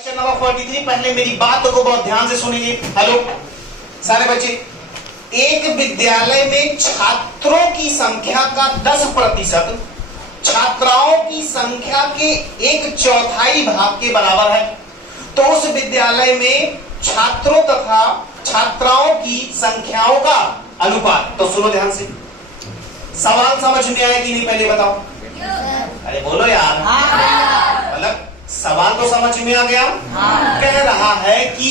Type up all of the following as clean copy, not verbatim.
Question number 43। पहले मेरी बात को बहुत ध्यान से सुनिए। हेलो सारे बच्चे, एक विद्यालय में छात्रों की संख्या का 10% छात्राओं की संख्या के 1/4 भाग के बराबर है, तो उस विद्यालय में छात्रों तथा छात्राओं की संख्याओं का अनुपात। तो सुनो ध्यान से, सवाल समझ में आया कि नहीं पहले बताओ। अरे बोलो यार। मतलब सवाल तो समझ में आ गया। कह रहा है कि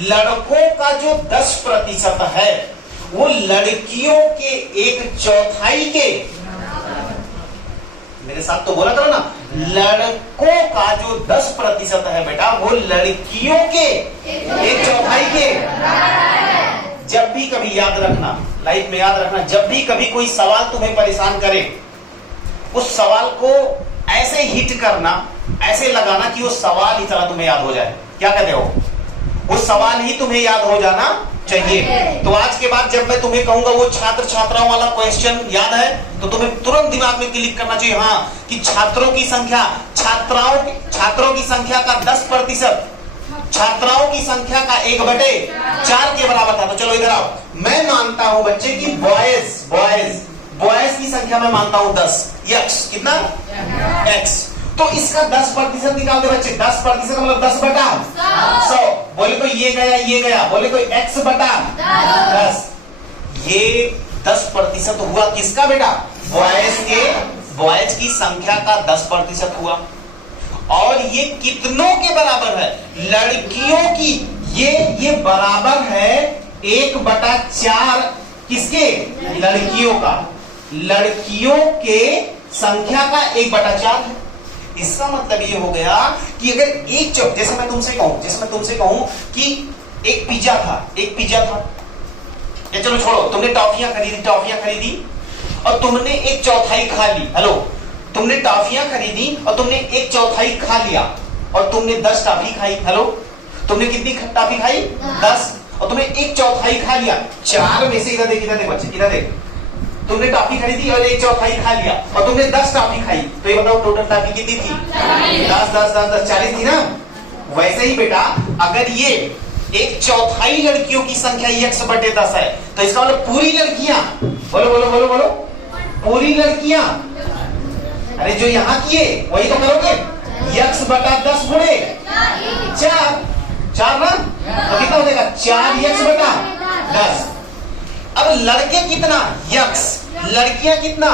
लड़कों का जो 10% है वो लड़कियों के 1/4 के, मेरे साथ तो बोला करो ना, लड़कों का जो 10% है बेटा वो लड़कियों के 1/4 के। जब भी कभी याद रखना, लाइफ में याद रखना, जब भी कभी कोई सवाल तुम्हें परेशान करे, उस सवाल को ऐसे हिट करना, ऐसे लगाना कि वो सवाल ही चला तुम्हें याद हो जाए। क्या कहते हो? वो सवाल ही तुम्हें याद हो जाना चाहिए। तो आज के बाद जब मैं तुम्हें कहूंगा वो छात्र छात्राओं वाला क्वेश्चन याद है, तो तुम्हें तुरंत दिमाग में क्लिक करना चाहिए हाँ कि छात्रों की संख्या, छात्रों की संख्या का 10% छात्राओं की संख्या का 1/4 के बराबर था। तो चलो इधर आओ, मैं मानता हूं बच्चे की बॉयज की संख्या मैं मानता हूं 10, यक्स कितना x, तो इसका 10% निकाल दे बच्चे। 10% मतलब 10/100। बोले तो ये गया, बोले तो x/10। ये 10% हुआ किसका बेटा? बॉयज की संख्या का 10% हुआ। और ये कितनों के बराबर है? लड़कियों की। ये बराबर है 1/4 किसके? लड़कियों का। लड़कियों के संख्या का 1/4 है। इसका मतलब ये हो गया कि अगर जैसे मैं तुमसे कहूं कि एक पिज्जा था, ये चलो छोड़ो, तुमने टॉफियां खरीदी और तुमने 1/4 खा ली। हेलो, तुमने टॉफियां खरीदी और तुमने 1/4 खा लिया और तुमने 10 टॉफी खाई। हेलो, तुमने कितनी टॉफी खाई? 10। और तुमने 1/4 खा लिया। 4 में से इधर देख बच्चे, इधर देख, तुमने टॉफी खरीदी और 1/4 खा लिया और तुमने 10 टॉफी खाई, तो ये बताओ टोटल टॉफी कितनी थी? 10 40 थी ना। वैसे ही बेटा अगर ये 1/4 लड़कियों की संख्या x/10 है, तो इसका मतलब पूरी लड़कियां, बोलो पूरी लड़कियां, अरे जो यहां की है वही तो करोगे, x/10 गुणे 4 ना, तो कितना हो जाएगा? 4x/10। अब लड़के कितना? x, लड़कियां कितना?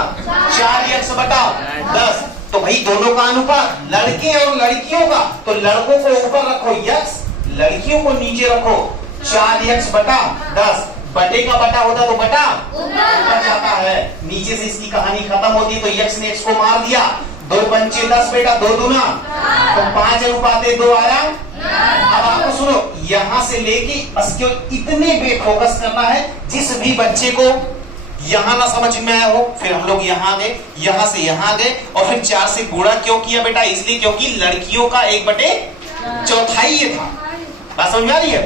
4x/10। तो भाई दोनों का अनुपात, लड़के और लड़कियों का, तो लड़कों को ऊपर रखो x, लड़कियों को नीचे रखो। 4x/10, बटे का बटा होता तो बटा ऊपर जाता है, नीचे से इसकी कहानी खत्म होती है। तो x ने x को मार दिया, 2 पंचे 10 बेटा, 2 दूना, तो 5:2 आया। अब आपको सुनो, यहां से लेके इसके इतने पे फोकस करना है, जिस भी बच्चे को यहां ना समझ में आया हो, फिर हम लोग यहां गए, यहां से यहां गए और फिर 4 से गुणा क्यों किया बेटा? इसलिए क्योंकि लड़कियों का 1/4 ये था। बात समझ में आ रही है?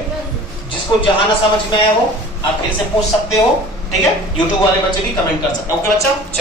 जिसको जहां ना समझ में आया हो आप फिर से पूछ सकते हो, ठीक है? यूट्यूब वाले बच्चे भी कमेंट कर सकते हैं। ओके बच्चा।